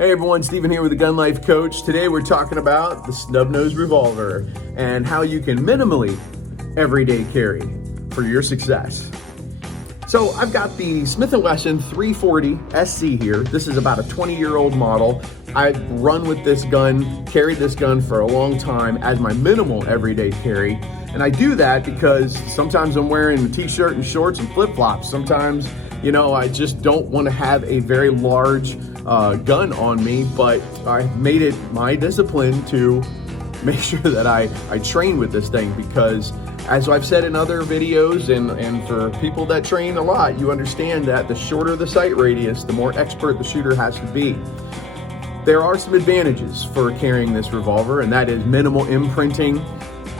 Hey everyone, Steven here with the GunLife Coach. Today we're talking about the Snubnose Revolver and how you can minimally everyday carry for your success. So I've got the Smith and Wesson 340 SC here. This is about a 20-year-old model. I've run with this gun, carried this gun for a long time as my minimal everyday carry. And I do that because sometimes I'm wearing a t-shirt and shorts and flip-flops. Sometimes, you know, I just don't want to have a very large gun on me, but I've made it my discipline to make sure that I train with this thing, because as I've said in other videos and for people that train a lot, you understand that the shorter the sight radius, the more expert the shooter has to be. There are some advantages for carrying this revolver, and that is minimal imprinting,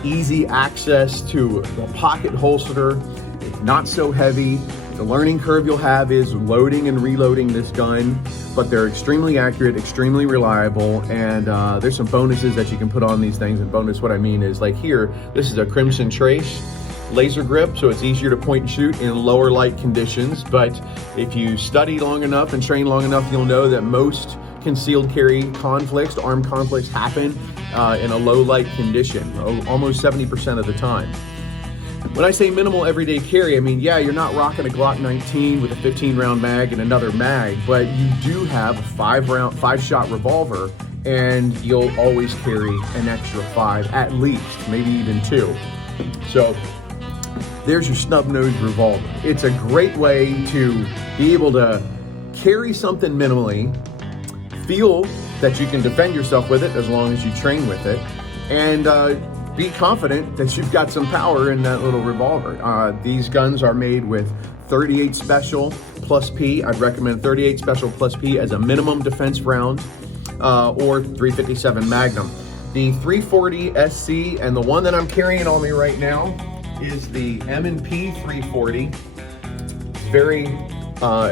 easy access to the pocket holster. It's not so heavy. The learning curve you'll have is loading and reloading this gun, but they're extremely accurate, extremely reliable, and there's some bonuses that you can put on these things. And bonus, what I mean is, like here, this is a Crimson Trace laser grip, so it's easier to point and shoot in lower light conditions. But if you study long enough and train long enough, you'll know that most concealed carry conflicts, armed conflicts, happen in a low light condition, almost 70% of the time. When I say minimal everyday carry, I mean, yeah, you're not rocking a Glock 19 with a 15-round mag and another mag, but you do have a 5-shot revolver, and you'll always carry an extra 5, at least, maybe even 2. So there's your Snubnose revolver. It's a great way to be able to carry something minimally, feel that you can defend yourself with it as long as you train with it, and be confident that you've got some power in that little revolver. These guns are made with 38 Special plus P. I'd recommend 38 Special plus P as a minimum defense round, or 357 Magnum. The 340 SC and the one that I'm carrying on me right now is the M&P 340.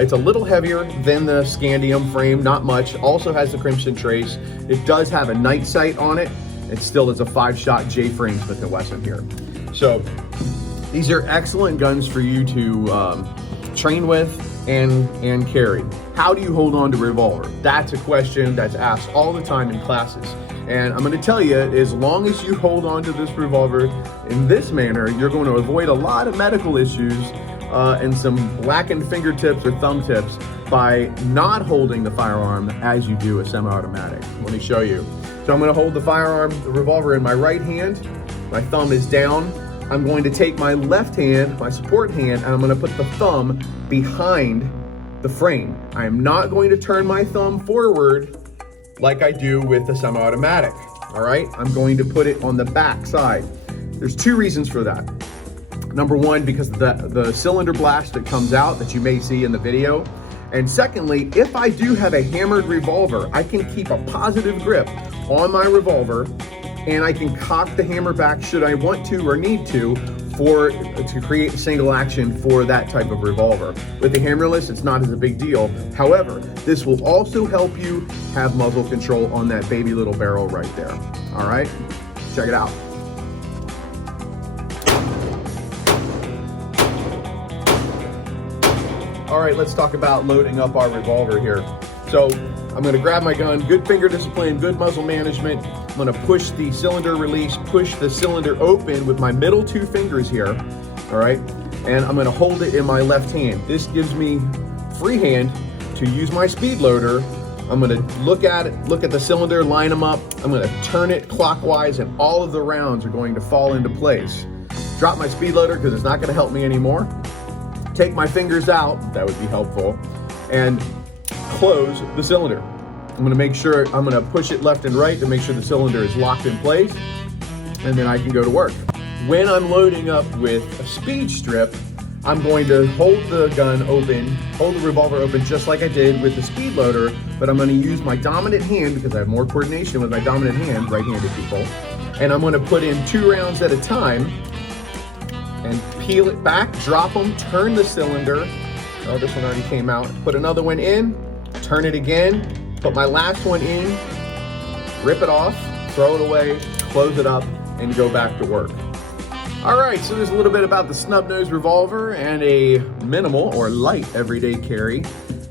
It's a little heavier than the Scandium frame, not much. Also has the Crimson Trace. It does have a night sight on it. It still is a 5-shot J-frame Smith and Wesson here. So these are excellent guns for you to train with and carry. How do you hold on to revolver? That's a question that's asked all the time in classes. And I'm going to tell you, as long as you hold on to this revolver in this manner, you're going to avoid a lot of medical issues and some blackened fingertips or thumb tips by not holding the firearm as you do a semi-automatic. Let me show you. So I'm going to hold the revolver in my right hand. My thumb is down. I'm going to take my left hand, my support hand, and I'm going to put the thumb behind the frame. I am not going to turn my thumb forward like I do with the semi-automatic. All right, I'm going to put it on the back side. There's 2 reasons for that. Number 1, because the cylinder blast that comes out that you may see in the video. And secondly, if I do have a hammered revolver, I can keep a positive grip on my revolver, and I can cock the hammer back should I want to or need to create single action for that type of revolver. With the hammerless, it's not as a big deal. However, this will also help you have muzzle control on that baby little barrel right there. All right, check it out. All right, let's talk about loading up our revolver here. So I'm gonna grab my gun, good finger discipline, good muzzle management. I'm gonna push the cylinder release, push the cylinder open with my middle 2 fingers here, all right? And I'm gonna hold it in my left hand. This gives me free hand to use my speed loader. I'm gonna look at it, look at the cylinder, line them up. I'm gonna turn it clockwise, and all of the rounds are going to fall into place. Drop my speed loader because it's not gonna help me anymore. Take my fingers out, that would be helpful, and close the cylinder. I'm gonna push it left and right to make sure the cylinder is locked in place, and then I can go to work. When I'm loading up with a speed strip, I'm going to hold the gun open, hold the revolver open just like I did with the speed loader, but I'm gonna use my dominant hand because I have more coordination with my dominant hand, right-handed people, and I'm gonna put in 2 rounds at a time and peel it back, drop them, turn the cylinder. Oh, this one already came out. Put another one in, turn it again, put my last one in, rip it off, throw it away, close it up, and go back to work. All right, so there's a little bit about the Snubnose revolver and a minimal or light everyday carry.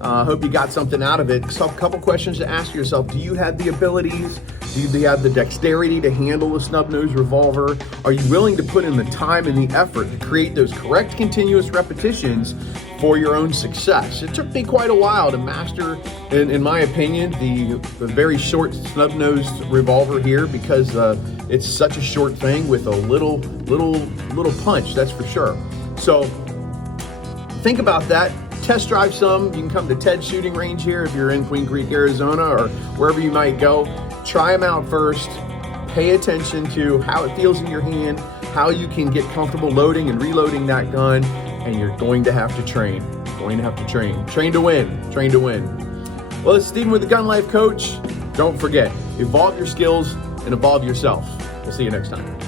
Hope you got something out of it. So a couple questions to ask yourself. Do you have the abilities? Do you have the dexterity to handle a Snubnose revolver? Are you willing to put in the time and the effort to create those correct continuous repetitions for your own success? It took me quite a while to master, in my opinion, the very short Snubnose revolver here, because it's such a short thing with a little punch, that's for sure. So think about that. Test drive some. You can come to Ted's shooting range here if you're in Queen Creek, Arizona, or wherever you might go. Try them out first. Pay attention to how it feels in your hand, how you can get comfortable loading and reloading that gun, and you're going to have to train. Train to win. Train to win. Well, this is Steven with the GunLife Coach. Don't forget, evolve your skills and evolve yourself. We'll see you next time.